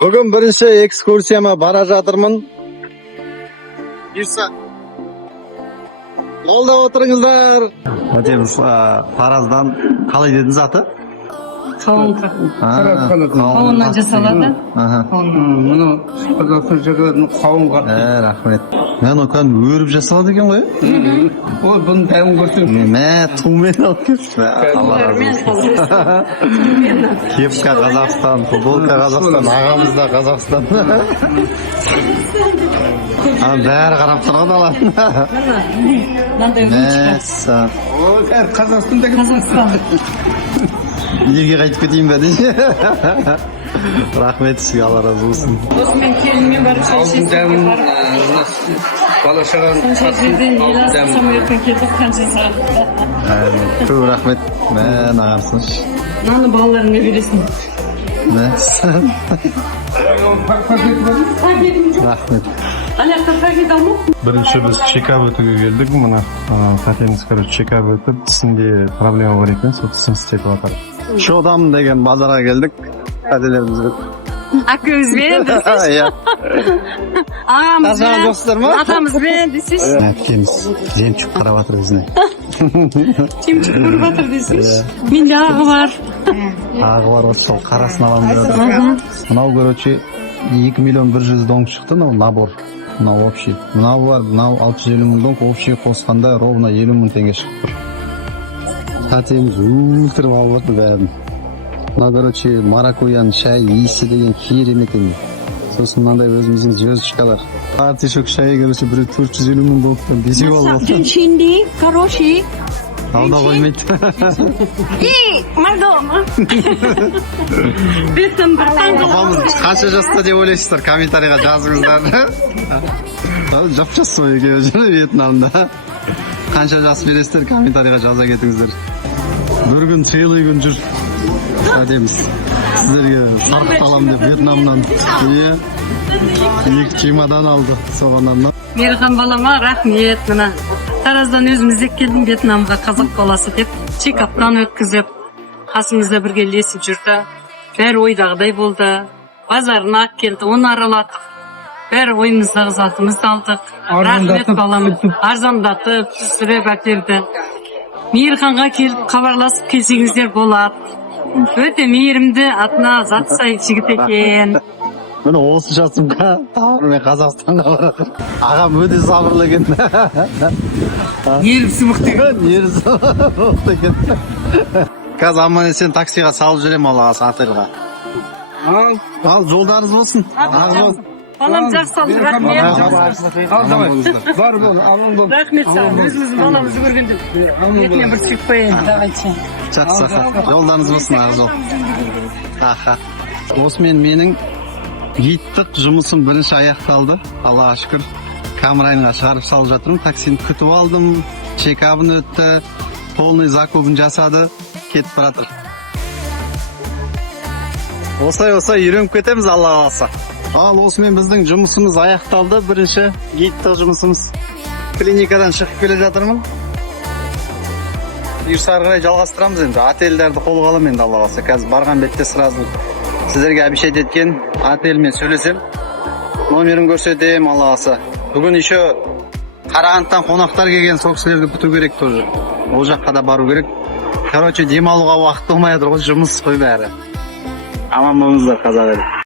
Bugün birinchi ekskursiyama bara жатырмын. Yursa. Yolda o'tiringizlar. Өтеміз Тараздан қалай дедіңіз аты? Қауыннан жасалады. Мұны Қазақстан шоколадының қауынға. Рахмет. Мен оқан өріп жасалады екен ғой? Ол бұның дәуін көрсең. Мә, тумен алып келіпсіз. Алла разы болсын. Кепка Қазақстан, футболка Қазақстан, ағамыз да Қазақстан. Бәрі қарап тұрған алады. Мәссә. Ол әр Қазақстандегі. Елге қайтып кетейін бе дейші. Рахмет сізге, Алла разы болсын. Осымен келінмен барып шай ішесің. Дәуін бала шағаның Қанша жерден ел асып самолетпен кетіп қанша сағат. Көп рахмет. Мен ағамсыншы. Наны балаларыңа бересің. Мәссә. Рахмет. Аяқта пакет алмақ. Бірінші біз чекап өтуге келдік. Мына қатеміз чекап өтіп, тісінде проблема бар екен, сол тісім істетіп жатыр. Шодам деген базарға келдік. Қателерімізді. Әкемізбен десеш. Иә. Ағамызбен. Жоқсыздар ма? Атамызбен десеш. Әпкеміз жемчуг қарап жатыр бізіне. Жемчуг көріп жатыр десеш. Менде ағы бар. Ағы бар осы сол қарасын аламын деп жатыр. Мынау короче 2 миллион 100 донг шықты, мынау набор. Мынау общий. Мынау бар, мынау 650 мың донг, общий қосқанда ровно 50 мың теңге шығып тұр. Қатеміз өлтіріп алып отыр бәрін. Мына короче маракуяның шай иісі деген керемет екен. Сосын мынандай өзіміздің звездочкалар. Артишок шайы короче біреу 450 мың донгтан бесеу алып отыр. Шинди, хороший. Алда қоймайды. И, Мадонна. Беттен бір Апамыз қанша жаста деп ойлайсыздар, комментарийға жазыңыздар. Жап-жас ғой екеуі жүр Вьетнамда. Қанша жас бересіздер, комментарийға жаза кетіңіздер. Bir gün целый күн жүр. Әдеміз. Сіздерге сарқыт алам деп Вьетнамнан. Иә. 2 чемодан алды соғаннан. Мерхан балама рахмет. Мына Тараздан өзіміз келдім Вьетнамға, қазақ баласы деп чекаптан өткізіп, қасымызда бірге ілесіп жүрді. Бәрі ойдағыдай болды. Базарына келді, оны араладық. Бәрі ойымыздағы затымызды алдық. Рахмет балам. Арзандатып, түсіріп әперді. Мейірханға келіп хабарласып келсеңіздер болады. Өте мейірімді, атына зат сай жігіт екен. Міне осы жасымға тамырмен Қазақстанға барады. Ағам өте сабырлы екен. Еріпсі мұқты екен. Ерісі мұқты екен. Қазір аман сен таксиға салып жүрем Аллаға отельға. Ал жолдарыңыз болсын. Балам жақсы алды, рахмет. Ал давай. Бар бол, алың бол. Рахмет саған, өзіміздің баламызды көргенде. Етіне бір сүйіп қойайын, давайте. Жақсы, жолдарыңыз болсын, ақ жол. Аха. Осымен менің гидтік жұмысым бірінші аяқталды. Аллаға шүкір. Камерайынға шығарып салып жатырмын. Таксini күтіп алдым. Чекабын өтті. Полный закупын жасады. Кетіп баратыр. Осылай үйреніп кетеміз, Алла қаласа. Ал осымен біздің жұмысымыз аяқталды. Бірінші гидтік жұмысымыз. Клиникадан шығып келе жатырмын. Бұйырса ары қарай жалғастырамыз енді. Отельдерді қолға аламын енді, Алла қаласа. Қазір барған бетте сразу сіздерге обещать еткен отельмен сөйлесем. Номерін көрсетем, Алла қаласа. Бүгін еще Қарағандыдан қонақтар келген, сол кісілерді күту керек тоже. Ол жаққа да бару керек. Короче, демалуға уақыт болмай жатыр ғой, жұмыс қой бәрі. Аман болыңыздар, қазақ елі.